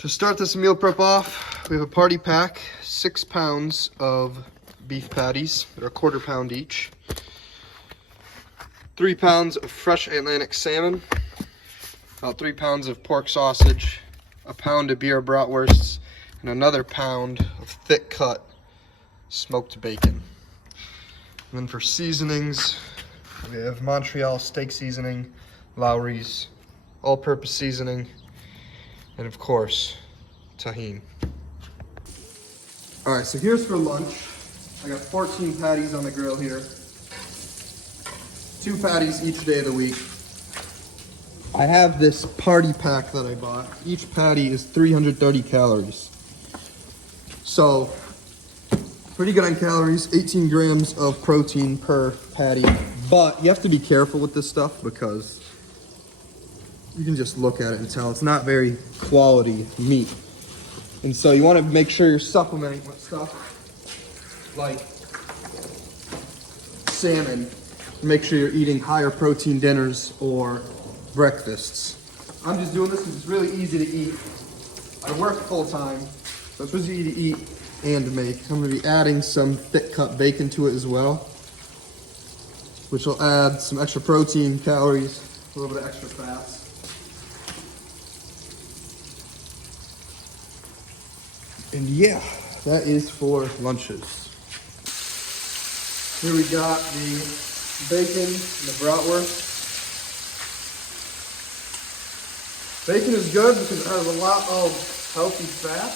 To start this meal prep off, we have a party pack, 6 pounds of beef patties. They're a quarter pound each. 3 pounds of fresh Atlantic salmon, about 3 pounds of pork sausage, a pound of beer bratwursts, and another pound of thick cut smoked bacon. And then for seasonings, we have Montreal steak seasoning, Lowry's all-purpose seasoning, and of course, tahini. All right, so here's for lunch. I got 14 patties on the grill here. 2 patties each day of the week. I have this party pack that I bought. Each patty is 330 calories. So, pretty good on calories, 18 grams of protein per patty. But you have to be careful with this stuff because you can just look at it and tell it's not very quality meat. And so you want to make sure you're supplementing with stuff like salmon. Make sure you're eating higher protein dinners or breakfasts. I'm just doing this because it's really easy to eat. I work full time, so it's really easy to eat and to make. I'm going to be adding some thick cut bacon to it as well, which will add some extra protein, calories, a little bit of extra fats. And yeah, that is for lunches. Here we got the bacon and the bratwurst. Bacon is good because it has a lot of healthy fat,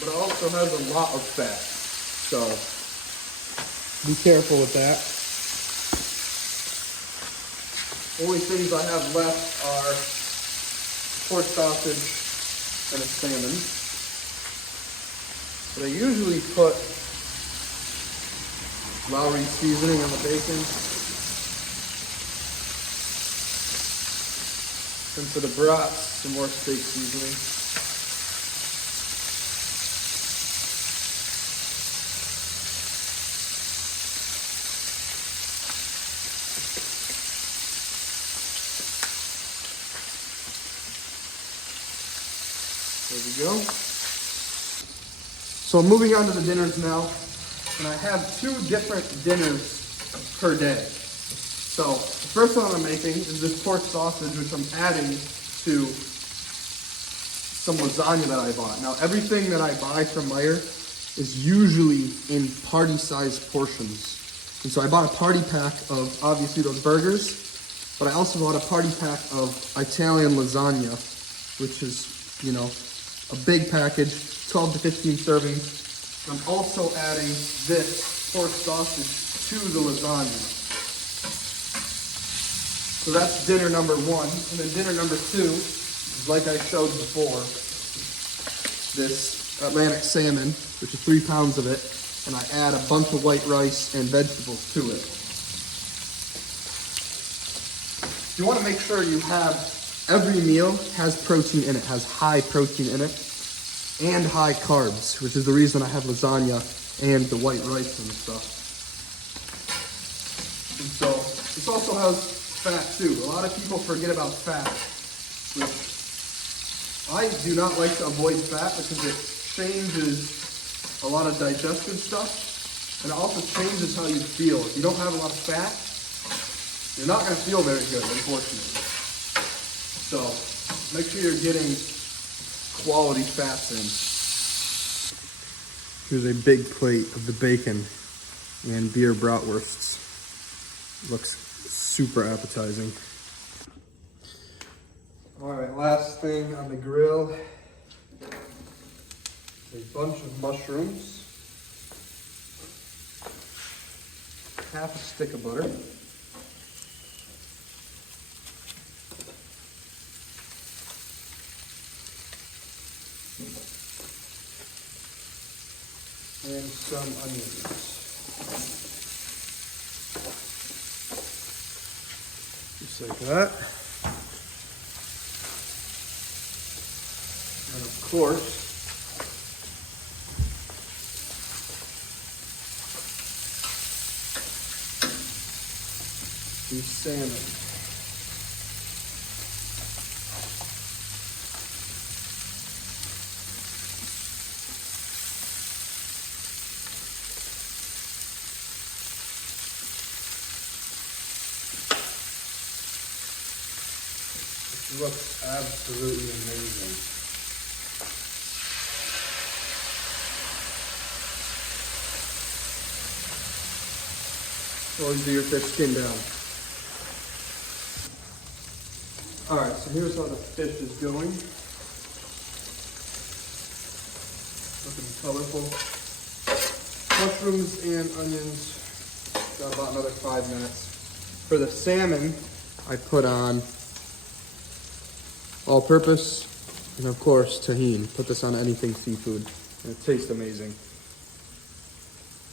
but it also has a lot of fat. So be careful with that. Only things I have left are pork sausage and a salmon. But I usually put Lowry seasoning on the bacon. And for the brats, some more steak seasoning. There we go. So I'm moving on to the dinners now, and I have 2 different dinners per day. So the first one I'm making is this pork sausage, which I'm adding to some lasagna that I bought. Now everything that I buy from Meijer is usually in party-sized portions. And so I bought a party pack of obviously those burgers, but I also bought a party pack of Italian lasagna, which is, you know, a big package, 12 to 15 servings. I'm also adding this pork sausage to the lasagna. So that's dinner number 1. And then dinner number 2 is like I showed before, this Atlantic salmon, which is 3 pounds of it, and I add a bunch of white rice and vegetables to it. You want to make sure you have every meal has protein in it, has high protein in it, and high carbs, which is the reason I have lasagna and the white rice and stuff. And so, this also has fat too. A lot of people forget about fat, which I do not like to avoid fat because it changes a lot of digestive stuff, and it also changes how you feel. If you don't have a lot of fat, you're not going to feel very good, unfortunately. So, make sure you're getting quality fats in. Here's a big plate of the bacon and beer bratwursts. Looks super appetizing. All right, last thing on the grill, a bunch of mushrooms, half a stick of butter, and some onions. Just like that. And of course, the salmon. looks absolutely amazing. Always do your fish skin down. Alright, so here's how the fish is going. Looking colorful. Mushrooms and onions. Got about another 5 minutes. For the salmon, I put on all-purpose and of course tahini. Put this on anything seafood and it tastes amazing.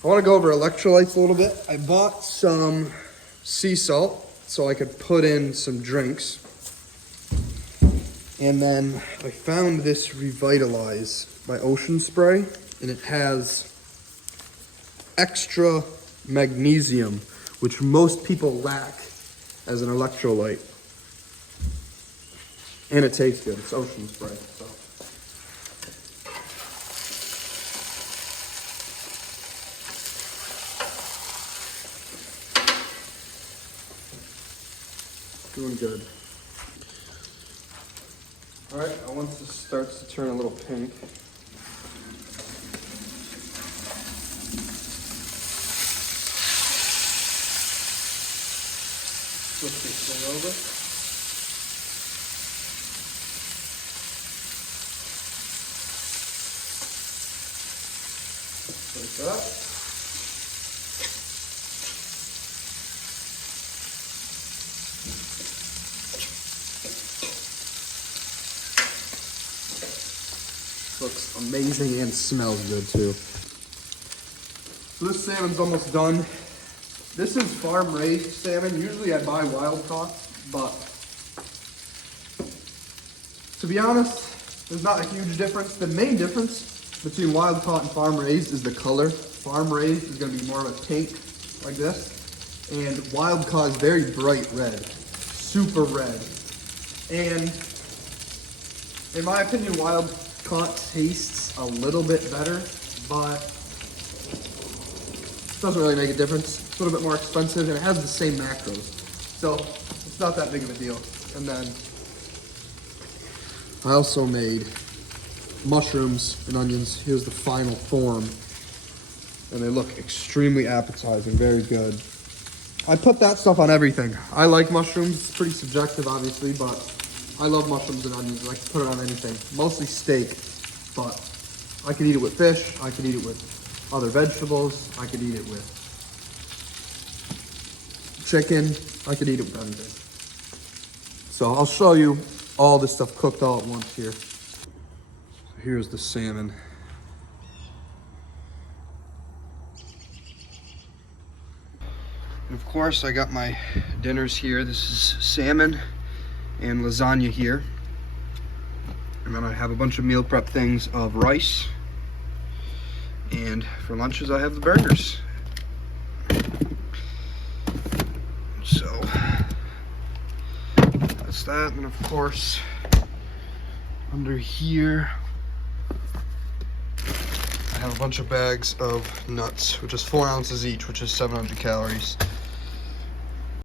I want to go over electrolytes a little bit. I bought some sea salt so I could put in some drinks. And then I found this Revitalize by Ocean Spray, and it has extra magnesium, which most people lack as an electrolyte. And it tastes good. It's Ocean Spray. So. Doing good. All right, once this starts to turn a little pink, flip this thing over. Like that. Looks amazing and smells good too. So this salmon's almost done. This is farm raised salmon. Usually I buy wild caught, but to be honest, there's not a huge difference. The main difference between wild caught and farm raised is the color. Farm raised is going to be more of a pink like this, and wild caught is very bright red, super red. And in my opinion, wild caught tastes a little bit better, but it doesn't really make a difference. It's a little bit more expensive and it has the same macros, so it's not that big of a deal. And then I also made mushrooms and onions. Here's the final form, and they look extremely appetizing, very good. I put that stuff on everything. I like mushrooms. It's pretty subjective, obviously, but I love mushrooms and onions. I like to put it on anything, mostly steak, but I could eat it with fish. I could eat it with other vegetables. I could eat it with chicken. I could eat it with anything. So I'll show you all this stuff cooked all at once here. So here's the salmon. And of course, I got my dinners here. This is salmon and lasagna here. And then I have a bunch of meal prep things of rice. And for lunches, I have the burgers. So that's that. And of course, under here, I have a bunch of bags of nuts, which is 4 ounces each, which is 700 calories.